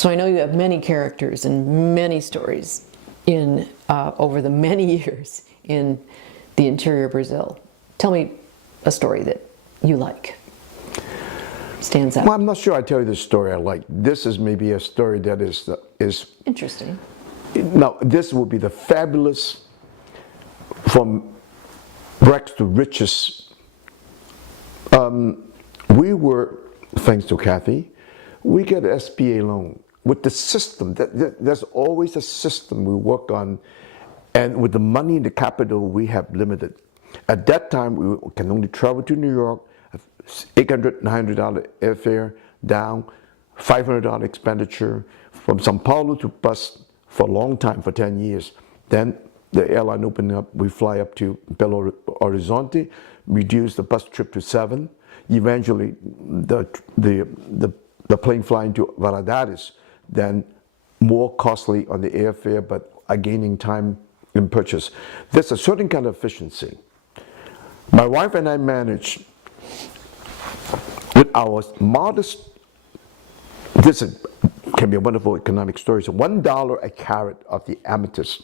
So I know you have many characters and many stories in over the many years in the interior Brazil. Tell me a story that you like, stands out. Well, I'm not sure I tell you the story I like. This is maybe a story that is interesting. Now, this will be the fabulous, from rags to riches. We were, thanks to Kathy, we get an SBA loan with the system. There's always a system we work on, and with the money in the capital we have limited. At that time, we can only travel to New York, $800, $900 airfare down, $500 expenditure from Sao Paulo to bus for a long time, for 10 years. Then the airline opened up, we fly up to Belo Horizonte, reduce the bus trip to 7. Eventually, the plane flying to Valadares, then more costly on the airfare, but gaining time in purchase. There's a certain kind of efficiency. My wife and I managed, with our modest, this can be a wonderful economic story, so $1 a carat of the amethyst.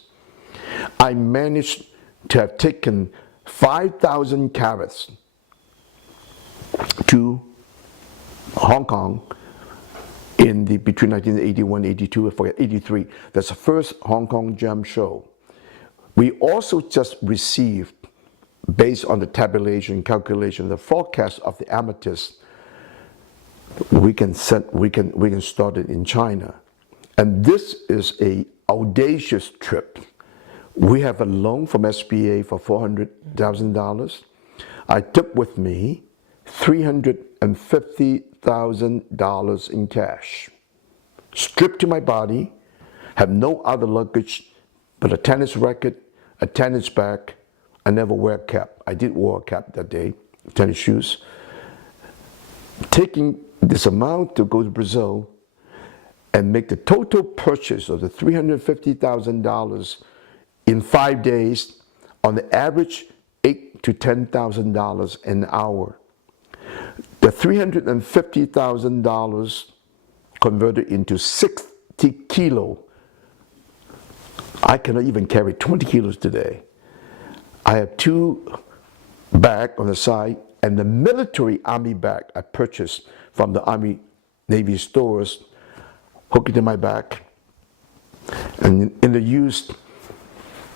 I managed to have taken 5,000 carats to Hong Kong in between 1981 and 82, I forget, 83. That's the first Hong Kong gem show. We also just received, based on the tabulation, calculation, the forecast of the amethyst, we can start it in China. And this is a audacious trip. We have a loan from SBA for $400,000. I took with me $350,000 in cash, stripped to my body, have no other luggage but a tennis racket, a tennis bag. I never wear a cap. I did wear a cap that day, tennis shoes. Taking this amount to go to Brazil and make the total purchase of the $350,000 in 5 days, on the average $8,000 to $10,000 an hour. The $350,000 converted into 60 kilo. I cannot even carry 20 kilos today. I have 2 bags on the side, and the military army bag I purchased from the Army Navy stores, hooked it in my back, and in the use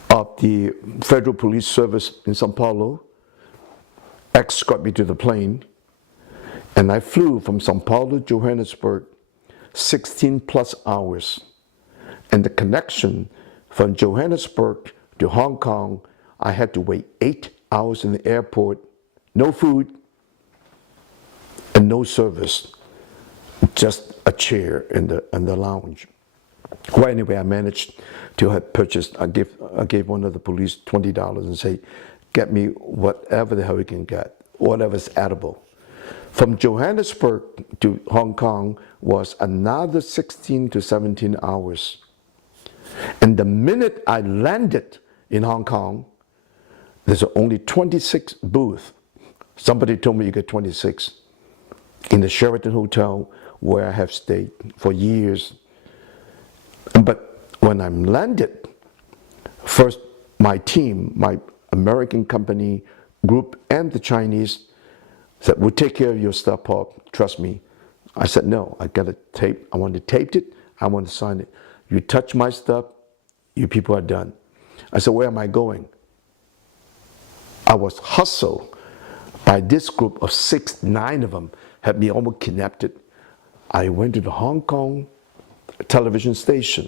of the Federal Police Service in Sao Paulo, escorted me to the plane, and I flew from Sao Paulo to Johannesburg 16 plus hours. And the connection from Johannesburg to Hong Kong, I had to wait 8 hours in the airport, no food and no service, just a chair in the lounge. Well, anyway, I managed to have purchased, I gave one of the police $20 and say, get me whatever the hell you can get, whatever's edible. From Johannesburg to Hong Kong was another 16 to 17 hours. And the minute I landed in Hong Kong, there's only 26 booths. Somebody told me you get 26 in the Sheraton Hotel where I have stayed for years. But when I'm landed, first my team, my American company group and the Chinese said, we'll take care of your stuff, Paul, trust me. I said, no, I got a tape. I want to tape it. I want to sign it. You touch my stuff, you people are done. I said, where am I going? I was hustled by this group of 6, 9 of them, had me almost kidnapped. I went to the Hong Kong television station.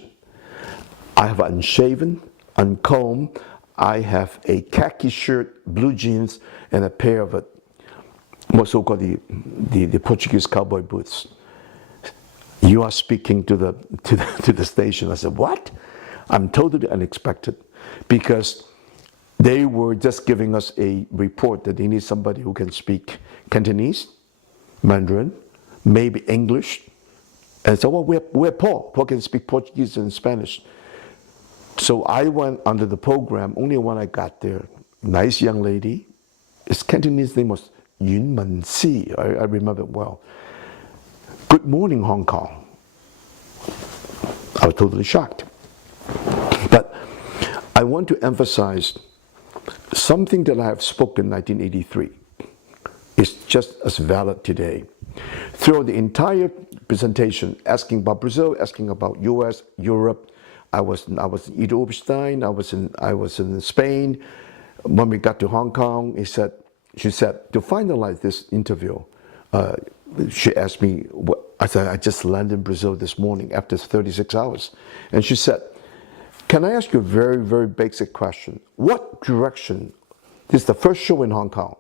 I have unshaven, uncombed. I have a khaki shirt, blue jeans, and a pair of what's so-called the Portuguese cowboy boots. You are speaking to the station. I said, what? I'm totally unexpected, because they were just giving us a report that they need somebody who can speak Cantonese, Mandarin, maybe English. And so, well, we're Paul. Paul can speak Portuguese and Spanish. So I went under the program. Only when I got there, nice young lady. His Cantonese name was Yun Man Si. I remember it well. Good morning, Hong Kong. I was totally shocked. But I want to emphasize something that I have spoken in 1983 is just as valid today. Throughout the entire presentation, asking about Brazil, asking about US, Europe, I was in Oberstein, I was in Spain. When we got to Hong Kong, she said, to finalize this interview, she asked me, I said, I just landed in Brazil this morning after 36 hours. And she said, can I ask you a very, very basic question? What direction, this is the first show in Hong Kong,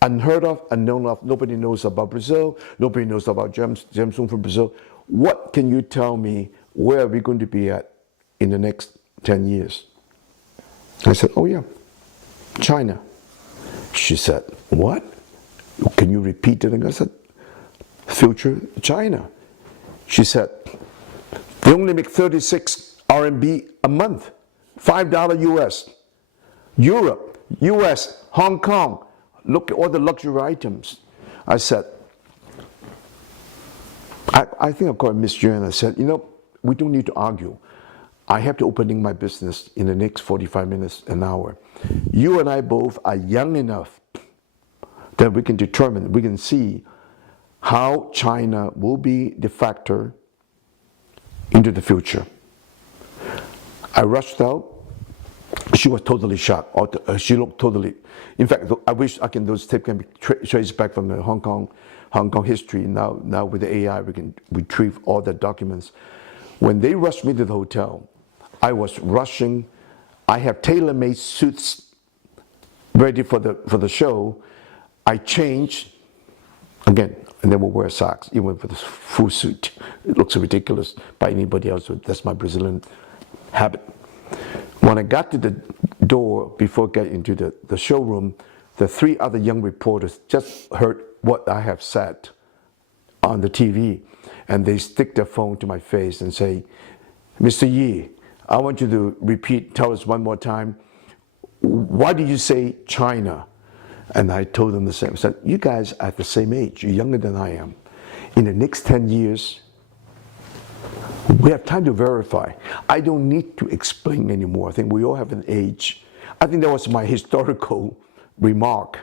unheard of, unknown of, nobody knows about Brazil, nobody knows about Gemstone from Brazil. What can you tell me, where are we going to be at in the next 10 years? I said, oh yeah, China. She said, what? Can you repeat it? And I said, future China. She said, they only make 36 RMB a month, $5 US. Europe, US, Hong Kong, look at all the luxury items. I said, I think I called Miss Yuan. I said, you know, we don't need to argue. I have to opening my business in the next 45 minutes, an hour. You and I both are young enough that we can determine, we can see how China will be the factor into the future. I rushed out. She was totally shocked. She looked totally. In fact, I wish those tapes can be traced back from the Hong Kong history. Now with the AI, we can retrieve all the documents. When they rushed me to the hotel, I was rushing. I have tailor-made suits ready for the show. I changed again, and then we'll wear socks, even with a full suit. It looks ridiculous by anybody else. That's my Brazilian habit. When I got to the door before getting into the showroom, the three other young reporters just heard what I have said on the TV, and they stick their phone to my face and say, Mr. Yi, I want you to tell us one more time, why did you say China? And I told them the same. I said, you guys are the same age, you're younger than I am. In the next 10 years, we have time to verify. I don't need to explain anymore. I think we all have an age. I think that was my historical remark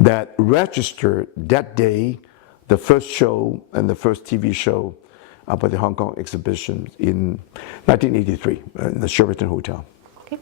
that registered that day, the first show and the first TV show about the Hong Kong exhibition in 1983 in the Sheraton Hotel.